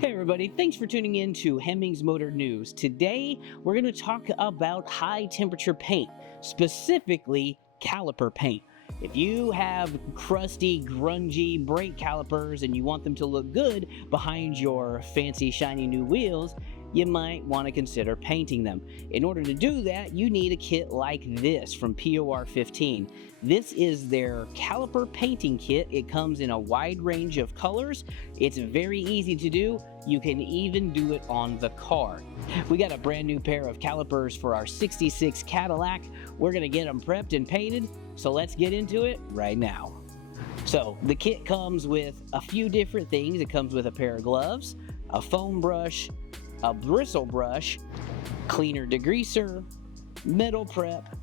Hey everybody, thanks for tuning in to Hemmings Motor News. Today, we're going to talk about high temperature paint, specifically caliper paint. If you have crusty, grungy brake calipers and you want them to look good behind your fancy, shiny new wheels, you might want to consider painting them. In order to do that, you need a kit like this from POR-15. This is their caliper painting kit. It comes in a wide range of colors. It's very easy to do. You can even do it on the car. We got a brand new pair of calipers for our 66 Cadillac. We're going to get them prepped and painted, so let's get into it right now. So the kit comes with a few different things. It comes with a pair of gloves, a foam brush, a bristle brush, cleaner degreaser, metal prep,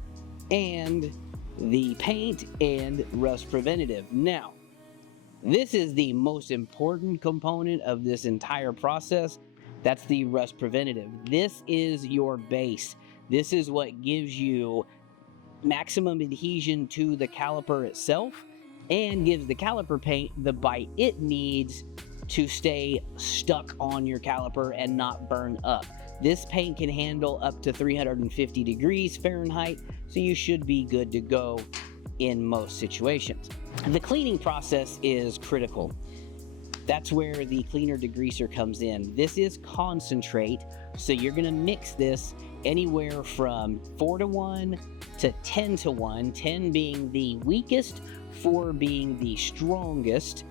and the paint and rust preventative. Now, this is the most important component of this entire process. That's the rust preventative. This is your base. This is what gives you maximum adhesion to the caliper itself and gives the caliper paint the bite it needs to stay stuck on your caliper and not burn up. This paint can handle up to 350 degrees Fahrenheit, so you should be good to go in most situations. The cleaning process is critical. That's where the cleaner degreaser comes in. This is concentrate, so you're gonna mix this anywhere from 4:1 to 10:1, 10 being the weakest, 4 being the strongest.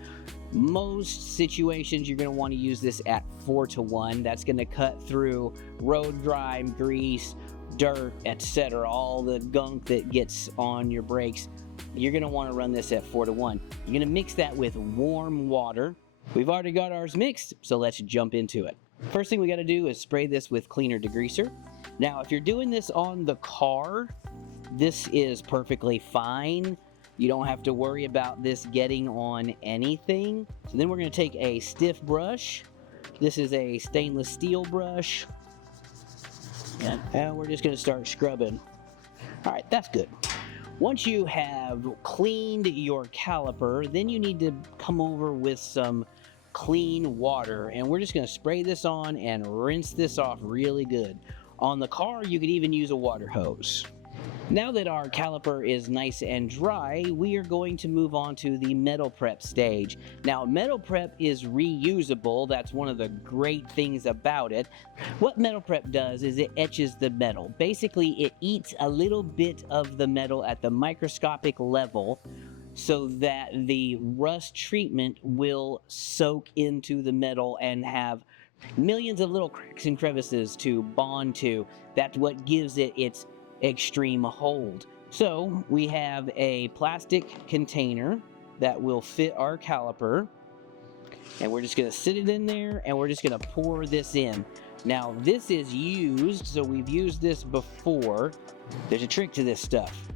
Most situations you're going to want to use this at 4:1. That's going to cut through road grime, grease, dirt, etc. All the gunk that gets on your brakes. You're going to want to run this at 4:1. You're going to mix that with warm water. We've already got ours mixed, so let's jump into it. First thing we got to do is spray this with cleaner degreaser. Now, if you're doing this on the car, this is perfectly fine. You don't have to worry about this getting on anything. So then we're going to take a stiff brush. This is a stainless steel brush. And we're just going to start scrubbing. All right, that's good. Once you have cleaned your caliper, then you need to come over with some clean water. And we're just going to spray this on and rinse this off really good. On the car, you could even use a water hose. Now that our caliper is nice and dry, we are going to move on to the metal prep stage. Now, metal prep is reusable. That's one of the great things about it. What metal prep does is it etches the metal. Basically, it eats a little bit of the metal at the microscopic level so that the rust treatment will soak into the metal and have millions of little cracks and crevices to bond to. That's what gives it its extreme hold. So we have a plastic container that will fit our caliper, and we're just going to sit it in there and we're just going to pour this in. Now this is used, so we've used this before. There's a trick to this stuff.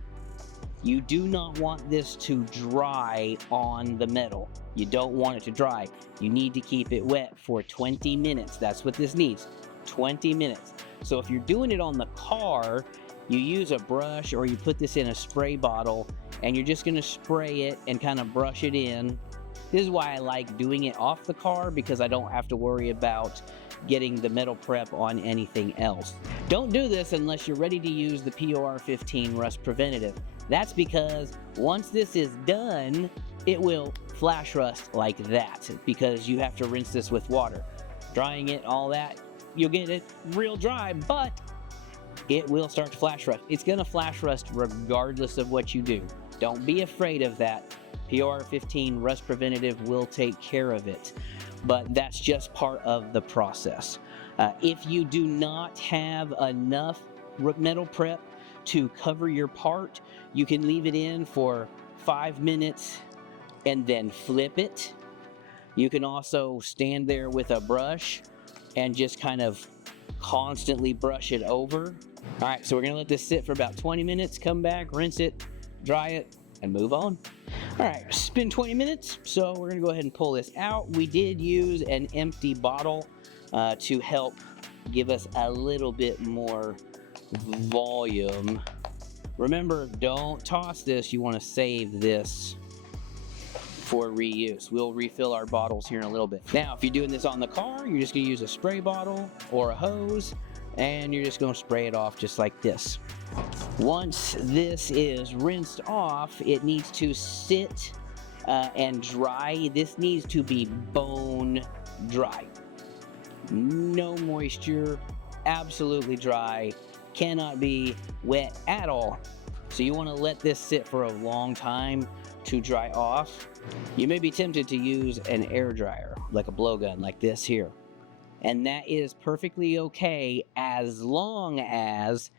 You do not want this to dry on the metal. You don't want it to dry. You need to keep it wet for 20 minutes. That's what this needs, 20 minutes. So if you're doing it on the car, you use a brush or you put this in a spray bottle and you're just going to spray it and kind of brush it in. This is why I like doing it off the car, because I don't have to worry about getting the metal prep on anything else. Don't do this unless you're ready to use the POR-15 rust preventative. That's because once this is done, it will flash rust like that, because you have to rinse this with water. Drying it, all that, you'll get it real dry, but it will start to flash rust. It's going to flash rust regardless of what you do. Don't be afraid of that. POR-15 rust preventative will take care of it, but that's just part of the process. If you do not have enough metal prep to cover your part, you can leave it in for 5 minutes and then flip it. You can also stand there with a brush and just kind of constantly brush it over. All right, so we're gonna let this sit for about 20 minutes, come back, rinse it, dry it, and move on. All right, it's been 20 minutes, so we're gonna go ahead and pull this out. We did use an empty bottle to help give us a little bit more volume. Remember, don't toss this. You wanna save this for reuse. We'll refill our bottles here in a little bit. Now, if you're doing this on the car, you're just gonna use a spray bottle or a hose, and you're just gonna spray it off just like this. Once this is rinsed off, it needs to sit and dry. This needs to be bone dry. No moisture, absolutely dry, cannot be wet at all. So you want to let this sit for a long time to dry off. You may be tempted to use an air dryer, like a blowgun like this here. And that is perfectly okay as long as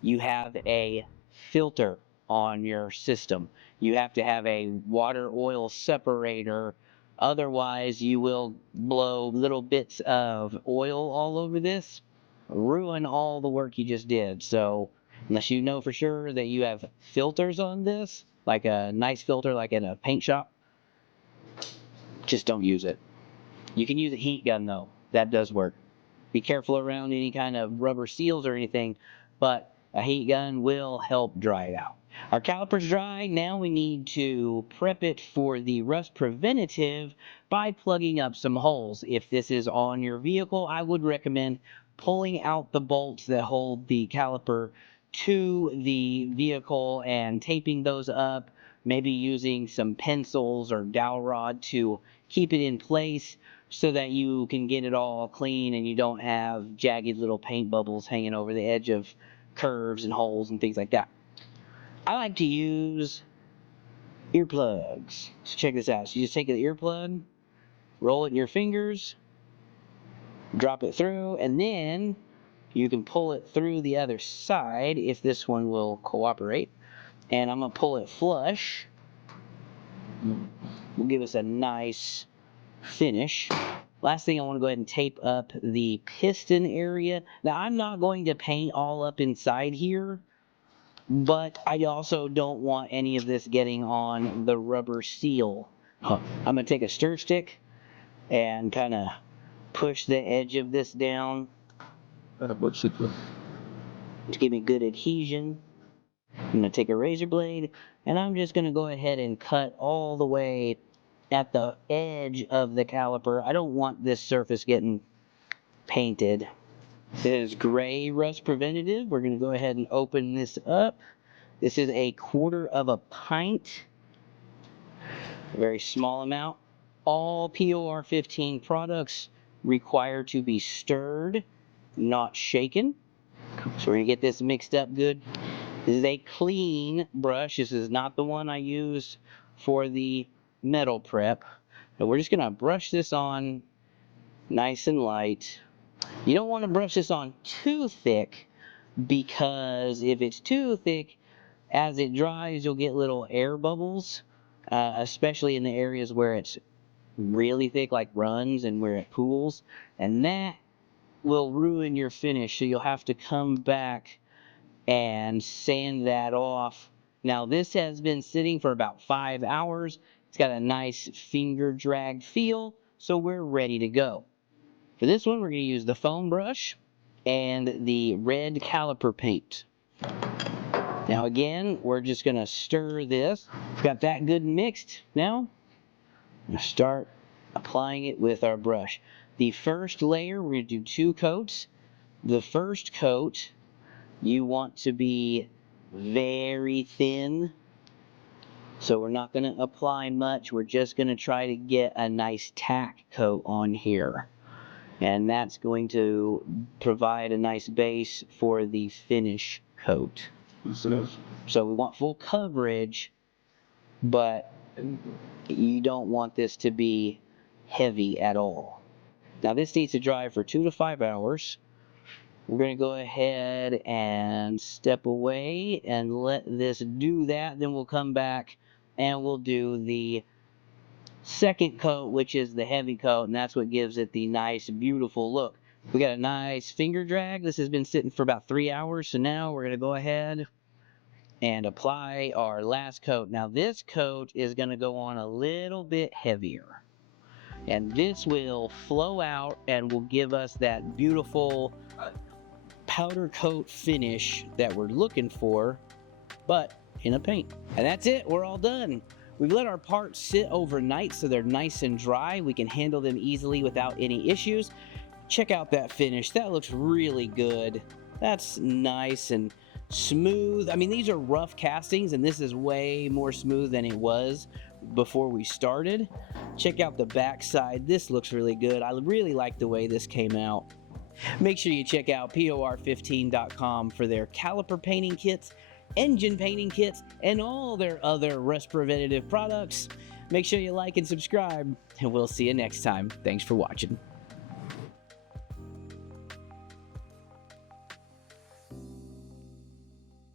you have a filter on your system. You have to have a water oil separator. Otherwise, you will blow little bits of oil all over this, ruin all the work you just did. So unless you know for sure that you have filters on this, like a nice filter like in a paint shop, just don't use it. You can use a heat gun though. That does work. Be careful around any kind of rubber seals or anything, but a heat gun will help dry it out. Our caliper's dry. Now we need to prep it for the rust preventative by plugging up some holes. If this is on your vehicle, I would recommend pulling out the bolts that hold the caliper to the vehicle and taping those up, maybe using some pencils or dowel rod to keep it in place so that you can get it all clean and you don't have jagged little paint bubbles hanging over the edge of curves and holes and things like that. I like to use earplugs. So check this out. So you just take the earplug, roll it in your fingers, drop it through, and then you can pull it through the other side if this one will cooperate. And I'm going to pull it flush. Will give us a nice finish. Last thing, I want to go ahead and tape up the piston area. Now, I'm not going to paint all up inside here, but I also don't want any of this getting on the rubber seal. I'm going to take a stir stick and kind of push the edge of this down to give me good adhesion. I'm going to take a razor blade and I'm just going to go ahead and cut all the way at the edge of the caliper. I don't want this surface getting painted. This is gray rust preventative. We're going to go ahead and open this up. This is a 1/4 of a pint, a very small amount. All POR-15 products require to be stirred, not shaken. So we're going to get this mixed up good. This is a clean brush. This is not the one I used for the metal prep. And we're just going to brush this on nice and light. You don't want to brush this on too thick, because if it's too thick, as it dries, you'll get little air bubbles, especially in the areas where it's really thick, like runs and where it pools, and that will ruin your finish. So you'll have to come back and sand that off. Now, this has been sitting for about 5 hours. It's got a nice finger drag feel, so we're ready to go. For this one, we're going to use the foam brush and the red caliper paint. Now again, we're just going to stir this. Got that good mixed. Now, I'm going to start applying it with our brush. The first layer, we're going to do 2 coats. The first coat, you want to be very thin. So we're not going to apply much. We're just going to try to get a nice tack coat on here. And that's going to provide a nice base for the finish coat. So we want full coverage, but you don't want this to be heavy at all. Now this needs to dry for 2 to 5 hours. We're going to go ahead and step away and let this do that. Then we'll come back and we'll do the second coat, which is the heavy coat, and that's what gives it the nice, beautiful look. We got a nice finger drag. This has been sitting for about 3 hours, so now we're going to go ahead and apply our last coat. Now this coat is going to go on a little bit heavier, and this will flow out and will give us that beautiful powder coat finish that we're looking for, but in a paint. And that's it. We're all done. We've let our parts sit overnight so they're nice and dry. We can handle them easily without any issues. Check out that finish. That looks really good. That's nice and smooth. I mean, these are rough castings, and this is way more smooth than it was before we started. Check out the back side. This looks really good. I really like the way this came out. Make sure you check out POR-15.com for their caliper painting kits, engine painting kits, and all their other rust preventative products. Make sure you like and subscribe, and we'll see you next time. Thanks for watching.